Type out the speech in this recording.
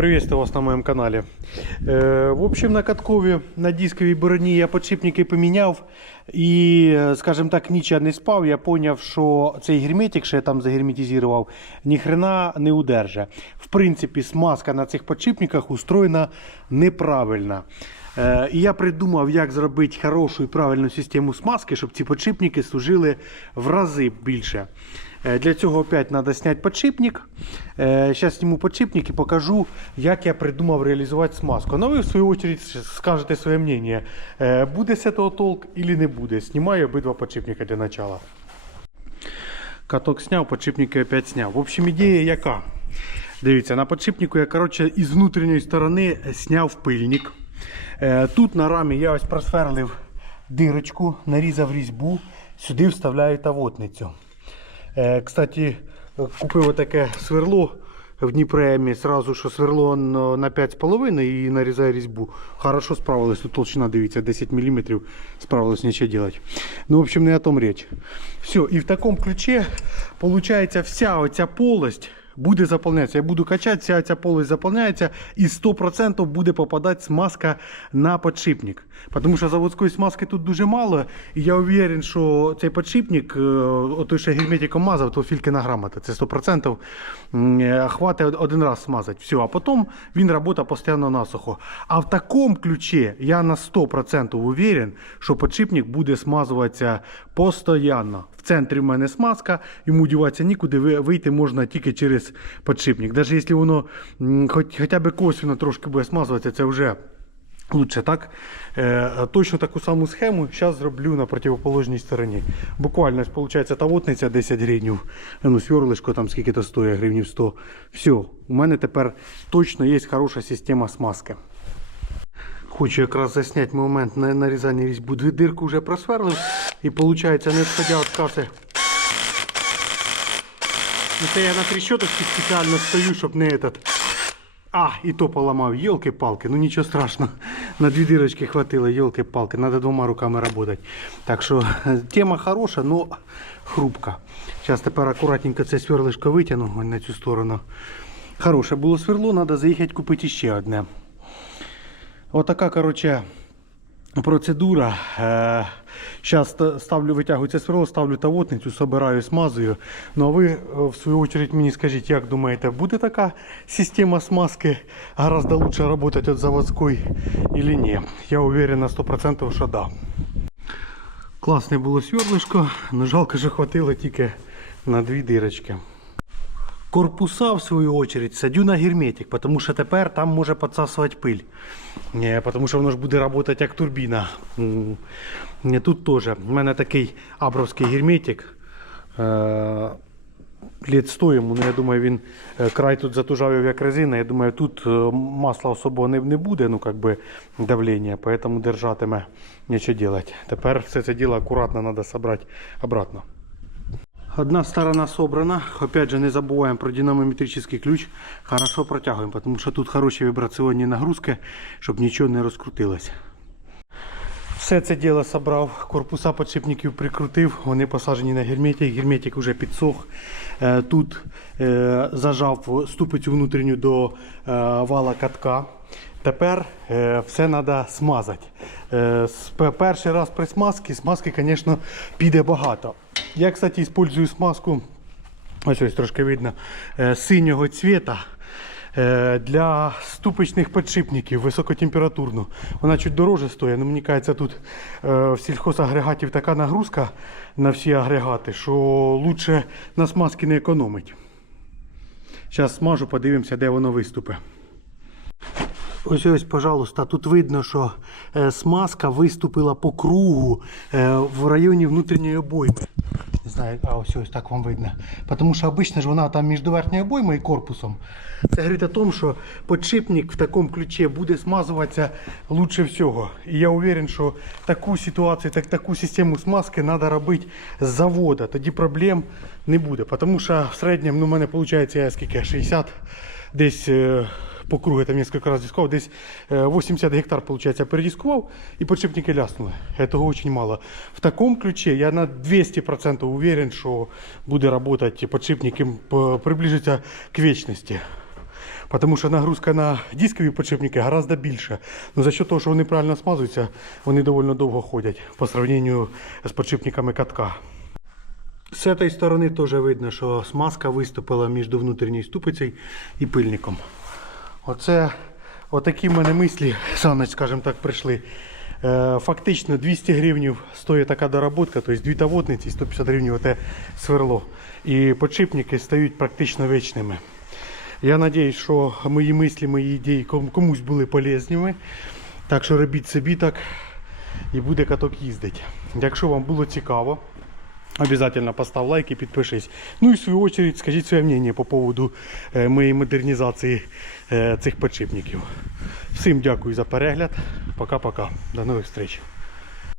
Приветствую вас на моем канале. Э, В общем, на каткові на дисковій бороні я подшипники поміняв. І, е, скажімо так, ніч не спав. Я зрозумів, що цей герметик, що я там загерметизував, ніхрена не удерже. В принципі, смазка на цих подшипниках устроєна неправильно. Е, І я придумав, як зробити хорошу і правильну систему смазки, щоб ці подшипники служили в рази більше. Е, Для цього опять треба зняти подшипник. Зараз зніму подшипник і покажу, як я придумав реалізувати смазку. Ну ви в свою очередь скажете своє мнение. Е, Буде з цього толк или не буде. Знімаю обидва подшипника для начала. Каток сняв, подшипники опять сняв. В общем, ідея яка? Дивіться, на подшипнику я коротше, із внутрішньої сторони зняв пильник. Е, Тут на рамі я ось просверлив дирочку, нарізав різьбу, сюди вставляю тавотницю. Е, Кстати, купив отаке сверло в Дніпремі. Сразу що сверло на на 5,5 і нарізаю різьбу. Хорошо справилось. Тут толщина, дивіться, 10 мм. Справилось нічого делать. Ну, в общем, не о том речь. Все, і в такому ключі, вся оця полость буде заповнятися. Я буду качати, вся ця полость заповняється і 100% буде попадати смазка на подшипник. Тому що заводської смазки тут дуже мало. І я уверен, що цей подшипник, е, ото ще герметиком мазав, то фількина грамота. Це 100% м, е, хватить один раз смазати. Все, а потім він працює постійно насухо. А в такому ключі я на 100% уверен, що подшипник буде смазуватися постійно. Центрі в мене смазка, йому діватися нікуди, вийти можна тільки через подшипник. Навіть якщо воно хоч, хоча б косвенно трошки буде смазуватися, це вже лучше так. Е, точно таку саму схему зараз зроблю на противоположній стороні. Буквально, виходить, тавотниця 10 гривнів, ну, сверлишко там скільки то стоїть, гривнів 100. Все, у мене тепер точно є хороша система смазки. Хочу якраз засняти момент на нарізання різьбу. Дві дирку вже просверлив і виходить, не відходя від каси. Ну, Це я на трещоточці спеціально стою, щоб не этот. А, і то поламав, йолки-палки, ну нічого страшного. На дві дирочки хватило, йолки-палки, треба двома руками працювати. Так що е, тема хороша, но хрупка. Зараз тепер акуратненько це сверлишко витягну на цю сторону. Хороше було сверло, треба заїхати купити ще одне. Отака, коротше, процедура. Зараз ставлю, витягую це сверло, ставлю тавотницю, собираю, смазую. Ну а ви, е, в свою очередь, мені скажіть, як думаєте, буде така система смазки гораздо лучше работать від заводської или ні? Я уверен на 100%, що да. Класне було сверлишко, але жалко, що хватило тільки на дві дирочки. Корпуса, в свою очередь, садю на герметик, тому що тепер там може підсасувати пиль. Е, Тому що воно ж буде працювати як турбіна. Е, Тут теж. У мене такий абровський герметик. Е, Літ 100 йому, ну я думаю, він край тут затужав як резина. Я думаю, тут масла особо не, не буде, ну как би давлення, поэтому держатиме нічого делать. Тепер все це діло акуратно треба зібрати обратно. Одна сторона собрана. Опять же, не забуваем про динамометрический ключ. Хорошо протягиваем, потому что тут хороші вібраційні нагрузки, щоб нічого не розкрутилось. Все це діло собрав, корпуса подшипників прикрутив, вони посаджені на герметик, герметик вже підсох. Е, Тут е, зажав ступицю внутрішню до е, вала катка. Тепер все треба смазати. Перший раз при смазці, смазки, звісно, піде багато. Я, кстати, використовую смазку, ось ось трошки видно, е, синього цвіта. Е, Для ступичних підшипників високотемпературну. Вона чуть дороже стоїть, але мені кажеться, тут е, в сільхозагрегатів така нагрузка на всі агрегати, що краще на смазки не економить. Зараз смажу, подивимося, де воно виступить. Ось ось, пожалуйста, тут видно, що смазка виступила по кругу в районі внутрішньої обойми. Не знаю, а ось ось так вам видно. Тому що обично ж вона там між верхньою обоймою і корпусом. Це говорить о тому, що подшипник в такому ключі буде смазуватися лучше всього. І я уверен, що таку ситуацію, так, таку систему смазки треба робити з заводу. Тоді проблем не буде. Тому що в середньому ну, у мене виходить я скільки 60 десь. Е, по кругу, там несколько раз дисковал, десь э, 80 гектар, получается, передисковал, и подшипники ляснули. Этого очень мало. В таком ключе я на 200% уверен, что буде работать подшипник приближиться к вечности. Тому що нагрузка на дискові підшипники гораздо більша. Ну, за що того, що вони правильно смазуються, вони доволі довго ходять по сравненню з підшипниками катка. З цієї сторони теж видно, що смазка виступила між внутрішньою ступицею і пильником. Оце отакі в мене мислі, санець, скажімо так, прийшли. Е, Фактично 200 гривень стоїть така доработка, тобто дві таводниці і 150 гривень оте сверло. І подшипники стають практично вічними. Я сподіваюся, що мої мислі, мої ідеї комусь були полезними. Так що робіть собі так і буде каток їздити. Якщо вам було цікаво, Обязательно постав лайк і підпишись. Ну і в свою очередь скажіть своє мнение по поводу е, моєї модернізації е, цих подшипників. Всім дякую за перегляд. Пока-пока. До нових зустріч.